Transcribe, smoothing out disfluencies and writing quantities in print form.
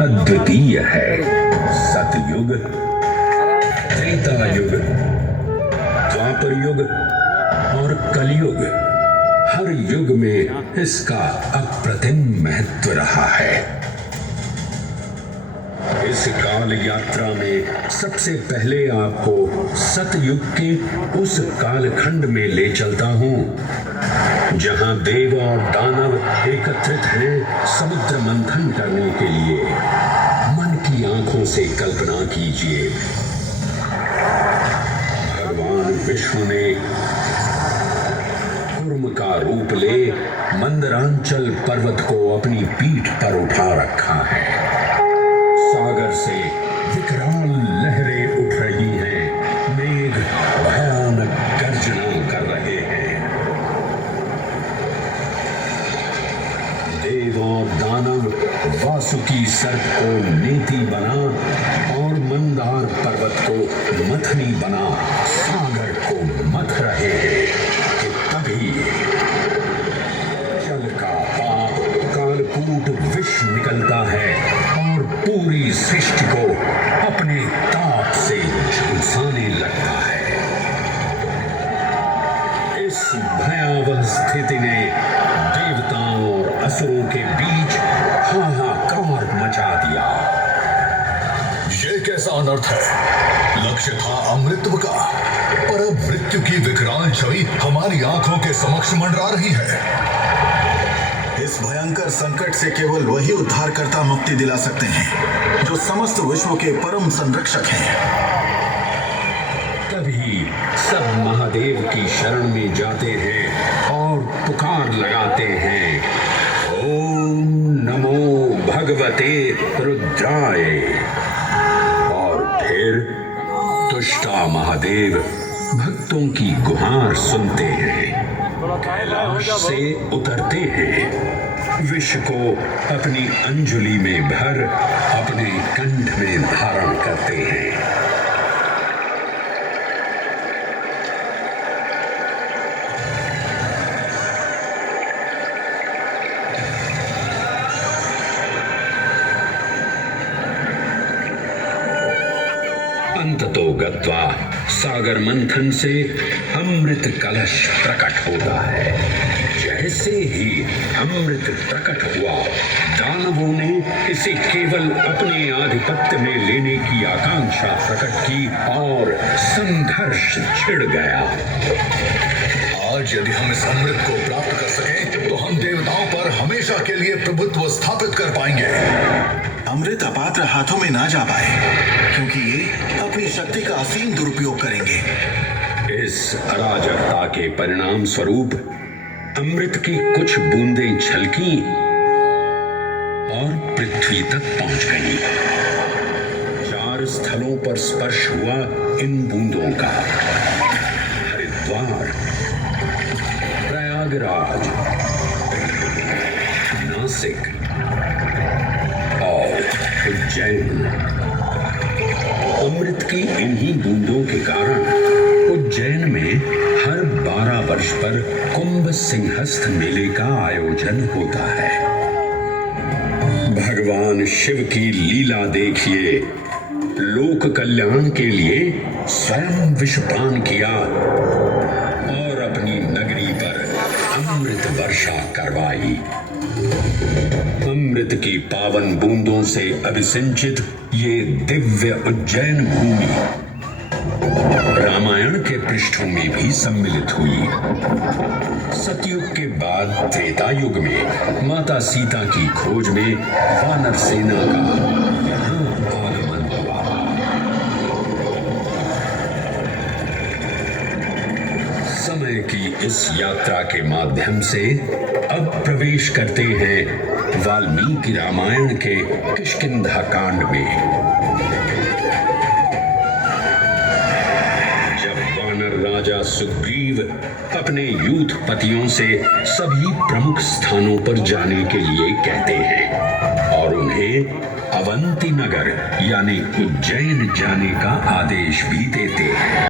अद्वितीय है। सतयुग, त्रेता युग, द्वापर युग और कलयुग, हर युग में इसका अप्रतिम महत्व रहा है। इस काल यात्रा में सबसे पहले आपको सतयुग के उस कालखंड में ले चलता हूं जहां देव और दानव एकत्रित हैं समुद्र मंथन करने के लिए। मन की आंखों से कल्पना कीजिए, भगवान विष्णु ने कूर्म का रूप ले मंदरांचल पर्वत को अपनी पीठ पर उठा रखा है। सागर से विकराल लहरें उठ रही हैं, मेघ भयानक गर्जना कर रहे हैं। देव और दानव वासुकी सर्प को नेति बना और मंदार पर्वत को मथनी बना सागर को मथ रहे हैं कि तभी जल का पाप कालकूट विष निकलता है और पूरी सृष्टि को अपने ताप से झुलसाने लगता है। इस भयावह स्थिति ने देवताओं और असुरों के बीच हाहाकार मचा दिया। ये कैसा अनर्थ है? लक्ष्य था अमृतत्व का, पर अब मृत्यु की विकराल छवि हमारी आंखों के समक्ष मंडरा रही है। इस भयंकर संकट से केवल वही उद्धारकर्ता मुक्ति दिला सकते हैं जो समस्त विश्व के परम संरक्षक हैं। तभी सब महादेव की शरण में जाते हैं और पुकार लगाते हैं, ओम नमो भगवते रुद्राय। और फिर तुष्टा महादेव भक्तों की गुहार सुनते हैं, कैलाश से उतरते हैं, विष को अपनी अंजुलि में भर अपने कंठ में धारण करते हैं। अंततो गत्वा सागर मंथन से अमृत कलश प्रकट होता है। जैसे ही अमृत प्रकट हुआ, दानवों ने इसे केवल अपने आधिपत्य में लेने की आकांक्षा प्रकट की और संघर्ष छिड़ गया। आज यदि हम इस अमृत को प्राप्त कर सकें तो हम देवताओं पर हमेशा के लिए प्रभुत्व स्थापित कर पाएंगे। अमृत अपात्र हाथों में ना जा पाए, क्योंकि ये अपनी शक्ति का असीम दुरुपयोग करेंगे। इस अराजकता के परिणाम स्वरूप अमृत की कुछ बूंदें छलकी और पृथ्वी तक पहुंच गई। 4 स्थलों पर स्पर्श हुआ इन बूंदों का, हरिद्वार, प्रयागराज, नासिक और उज्जैन। अमृत की इन्हीं बूंदों के कारण उज्जैन में हर 12 वर्ष पर कुंभ सिंहस्थ मेले का आयोजन होता है। भगवान शिव की लीला देखिए, लोक कल्याण के लिए स्वयं विषपान किया और अपनी नगरी पर अमृत वर्षा करवाई। अमृत की पावन बूंदों से अभिसिंचित ये दिव्य उज्जैन भूमि रामायण के पृष्ठों में भी सम्मिलित हुई। सतयुग के बाद त्रेता युग में माता सीता की खोज में वानर सेना का यहाँ आगमन हुआ। समय की इस यात्रा के माध्यम से अब प्रवेश करते हैं वाल्मीकि रामायण के किष्किंधा कांड में। जब वानर राजा सुग्रीव अपने यूथपतियों से सभी प्रमुख स्थानों पर जाने के लिए कहते हैं और उन्हें अवंती नगर यानी उज्जैन जाने का आदेश भी देते हैं।